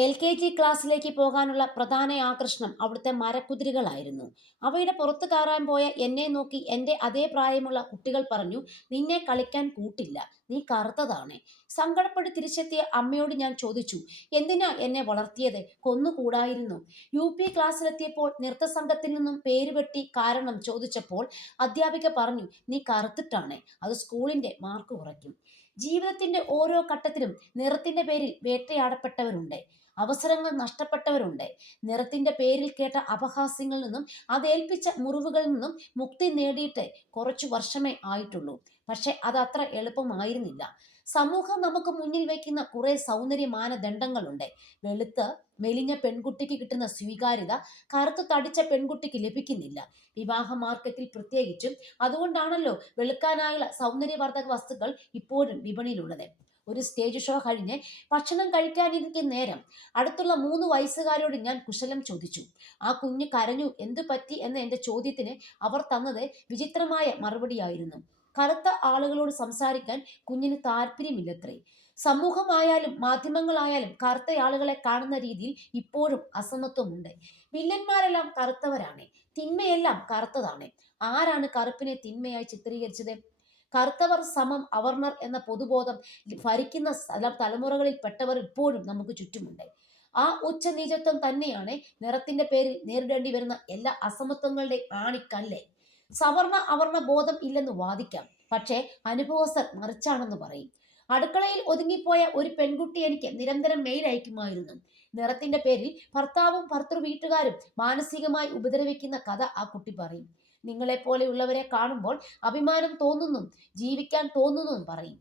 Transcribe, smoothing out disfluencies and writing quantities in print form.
LKG ക്ലാസ്സിലേക്ക് പോകാനുള്ള പ്രധാന ആകർഷണം അവിടുത്തെ മരക്കുതിരകളായിരുന്നു. അവയുടെ പുറത്ത് കയറാൻ പോയ എന്നെ നോക്കി എൻ്റെ അതേ പ്രായമുള്ള കുട്ടികൾ പറഞ്ഞു, നിന്നെ കളിക്കാൻ കൂട്ടില്ല, നീ കറുത്തതാണ്. സങ്കടപ്പെട്ട് തിരിച്ചെത്തിയ അമ്മയോട് ഞാൻ ചോദിച്ചു, എന്തിനാ എന്നെ വളർത്തിയത്, കൊന്നുകൂടായിരുന്നു? UP ക്ലാസ്സിലെത്തിയപ്പോൾ നൃത്തസംഘത്തിൽ നിന്നും പേര് വെട്ടി കാരണം ചോദിച്ചപ്പോൾ അധ്യാപിക പറഞ്ഞു, നീ കറുത്തിട്ടാണ്, അത് സ്കൂളിൻ്റെ മാർക്ക് കുറയ്ക്കും. ജീവിതത്തിന്റെ ഓരോ ഘട്ടത്തിലും നിറത്തിന്റെ പേരിൽ വേട്ടയാടപ്പെട്ടവരുണ്ട്, അവസരങ്ങൾ നഷ്ടപ്പെട്ടവരുണ്ട്. നിറത്തിന്റെ പേരിൽ കേട്ട അപഹാസ്യങ്ങളിൽ നിന്നും അതേൽപ്പിച്ച മുറിവുകളിൽ നിന്നും മുക്തി നേടിയിട്ട് കുറച്ചു വർഷമേ ആയിട്ടുള്ളൂ. പക്ഷെ അത് അത്ര എളുപ്പമായിരുന്നില്ല. സമൂഹം നമുക്ക് മുന്നിൽ വയ്ക്കുന്ന കുറെ സൗന്ദര്യ മാനദണ്ഡങ്ങളുണ്ട്. വെളുത്ത് മെലിഞ്ഞ പെൺകുട്ടിക്ക് കിട്ടുന്ന സ്വീകാര്യത കറുത്ത് തടിച്ച പെൺകുട്ടിക്ക് ലഭിക്കുന്നില്ല, വിവാഹ മാർക്കറ്റിൽ പ്രത്യേകിച്ചും. അതുകൊണ്ടാണല്ലോ വെളുക്കാനായുള്ള സൗന്ദര്യവർദ്ധക വസ്തുക്കൾ ഇപ്പോഴും വിപണിയിലുള്ളത്. ഒരു സ്റ്റേജ് ഷോ കഴിഞ്ഞ് ഭക്ഷണം കഴിക്കാനിരിക്കുന്ന നേരം അടുത്തുള്ള 3 വയസ്സുകാരോട് ഞാൻ കുശലം ചോദിച്ചു. ആ കുഞ്ഞ് കരഞ്ഞു. എന്തു പറ്റി എന്ന എൻ്റെ ചോദ്യത്തിന് അവർ തന്നത് വിചിത്രമായ മറുപടിയായിരുന്നു. കറുത്ത ആളുകളോട് സംസാരിക്കാൻ കുഞ്ഞിന് താല്പര്യമില്ലത്രേ. സമൂഹമായാലും മാധ്യമങ്ങളായാലും കറുത്ത ആളുകളെ കാണുന്ന രീതിയിൽ ഇപ്പോഴും അസമത്വമുണ്ട്. വില്ലന്മാരെല്ലാം കറുത്തവരാണ്, തിന്മയെല്ലാം കറുത്തതാണ്. ആരാണ് കറുപ്പിനെ തിന്മയായി ചിത്രീകരിച്ചത്? കറുത്തവർ സമം അവർണർ എന്ന പൊതുബോധം ഭരിക്കുന്ന തലമുറകളിൽ പെട്ടവർ ഇപ്പോഴും നമുക്ക് ചുറ്റുമുണ്ട്. ആ ഉച്ചനീചത്വം തന്നെയാണ് നിറത്തിന്റെ പേരിൽ നേരിടേണ്ടി വരുന്ന എല്ലാ അസമത്വങ്ങളുടെ ആണിക്കല്ല്. സവർണ അവർണ ബോധം ഇല്ലെന്ന് വാദിക്കാം, പക്ഷേ അനുഭവസ്ഥർ മറിച്ചാണെന്ന് പറയും. അടുക്കളയിൽ ഒതുങ്ങിപ്പോയ ഒരു പെൺകുട്ടി എനിക്ക് നിരന്തരം മെയിൽ അയക്കുമായിരുന്നു. നിറത്തിന്റെ പേരിൽ ഭർത്താവും ഭർത്തൃ വീട്ടുകാരും മാനസികമായി ഉപദ്രവിക്കുന്ന കഥ ആ കുട്ടി പറയും. നിങ്ങളെപ്പോലെയുള്ളവരെ കാണുമ്പോൾ അഭിമാനം തോന്നുന്നു, ജീവിക്കാൻ തോന്നുന്നു പറയും.